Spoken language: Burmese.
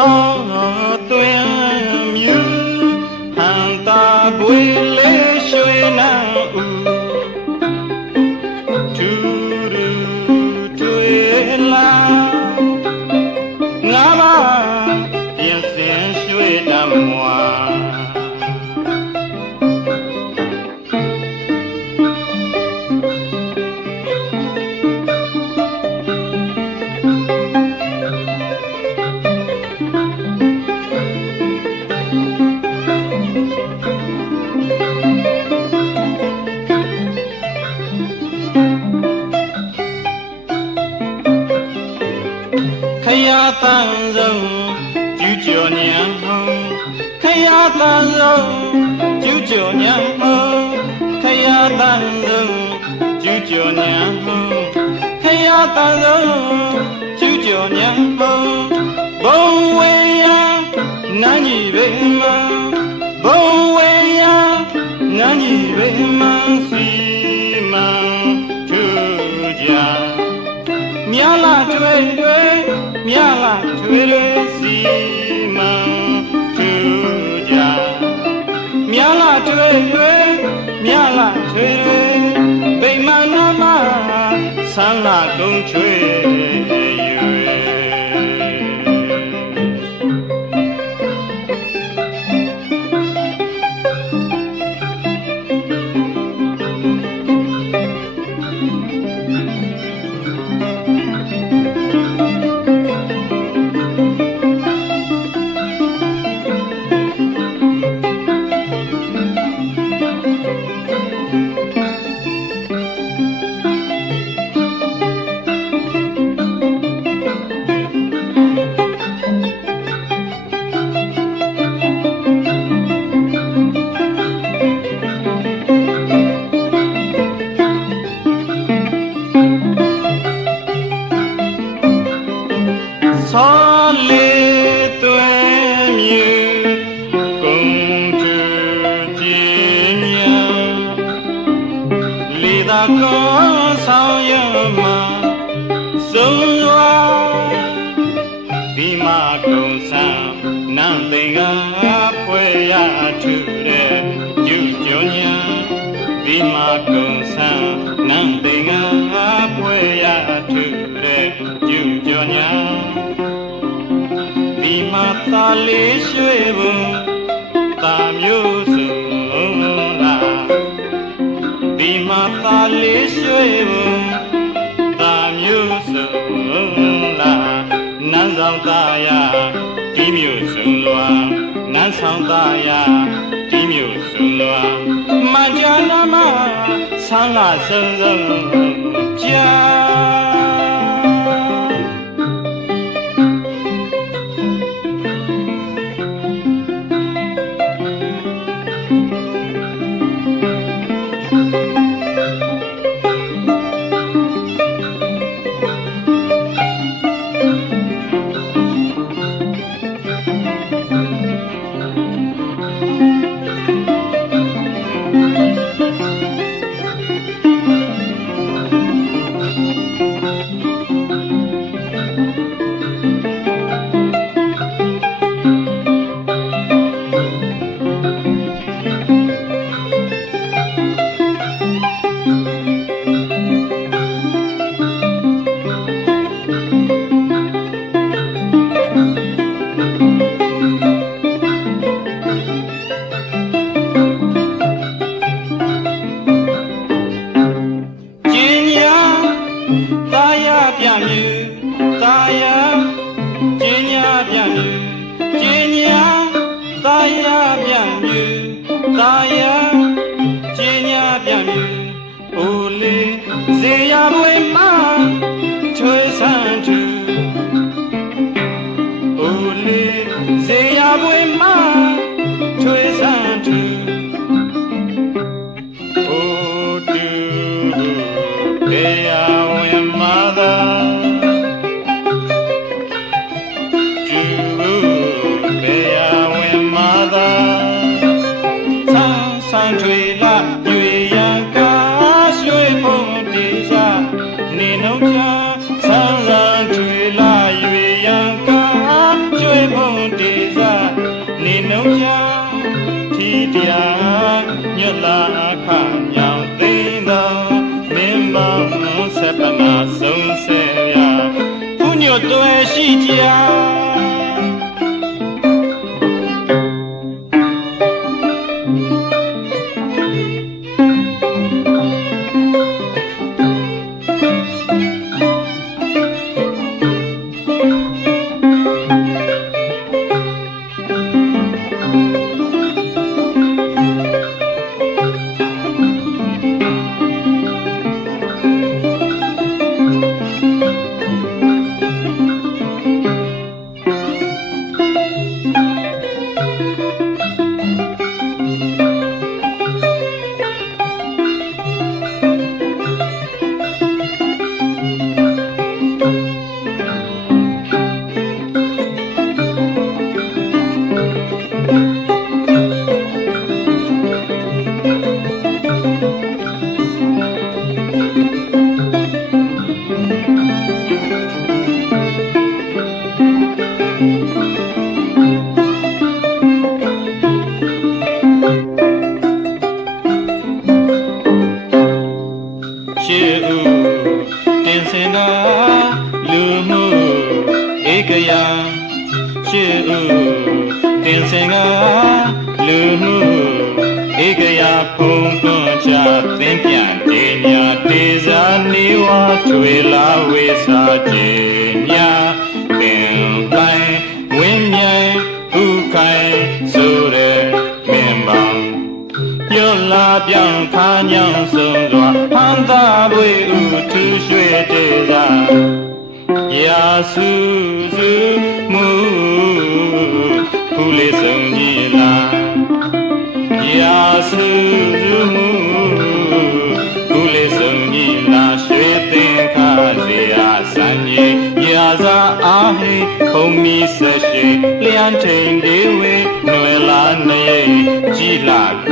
ဆောသွင်းမြူဟန်တာပွေလေးရွှေနှံဦးထူရူတွေ့လာငါမပြင်စင်ရွှေတံမွာခရတန်ဆုံးကျူးကျော်ညံဟုံခရတန်ဆုံးကျူးကျော်ညံဟုံခရတန်ဆုံးကျူးကျော်ညံဟုံခရတန်ဆုံးကျူးကျော်ညံဟုံဘုံဝေယနန်းကြီးပေမဘုံဝေယနန်းကြီးပေမစီမံထူကြမြလာထွေထွေမြလာထွေထွေစီမံထူကြမြလာထွေထွေမြလာထွေထွေဗိမာန်နာမဆန်းလာကုန်းချွေဆောလေးသွင်းမြူကုန်းထူပြင်းမြန်လေသာကောဆောင်ရမဆုံးရွာဒီမှာကုန်းဆန်းနန်းသိင်္ဂါဖွဲရထူတဲ့ကျူးကျော်ညာဒီမှာကုန်းဆန်းနန်းသိင်္ဂါဖွဲရထူတဲ့ကျူးကျော်ညာဒီမှာသာလေးရွှေဘုံတာမျိုးစုံလာဒီမှာသာလေးရွှေဘုံတာမျိုးစုံလာနန်းဆောင်သားရဒီမျိုးစုံလွာနန်းဆောင်သားရဒီမျိုးစုံလွာမကြနာမဆန်းလာစုံစုံကြာသာယာကျင်းညာပြန်မြူကျင်းညာသာယာပြန်မြူသာယာကျင်းညာပြန်မြူအိုလေးဇေယပွေမှာချွေဆန်းထူအိုလေးဇေယပွေမှာချွေဆန်းထူအိုတူဘေယာဝင်မာသာဆန်းထွေလာရွေရန်ကားရွှေဖို့တေစာနေနှုတ်ချဆန်းသာ တင်စင်ကလူမှုဧကယံရှေ့ဦးတင်စင်ကလူမှုဧကယဖုံကွန်ချသင်ပြန်တင်ညာတေဇာနေဝထွေလာဝေစာကျေညာသင်တိုင်းဝင်းမြိုင်ဥခိုင်ဆိုရဲမင်းပေါင်းပြောလာပြောင်းခါညောင်းဆုံးစွာဟန်သာပွေဥထူရွှေတေသာရာစုစုမှုဖူလေးဆုံးကြီးလာရာစုစုမှုဖူလေးဆုံးကြီးလာရွှေသင်္ခါစေရာစံကြီးရာဇာအားဟိခုံမီဆက်ရှိလျံထိန်ဒေဝေနွယ်လာနေကြည်လာ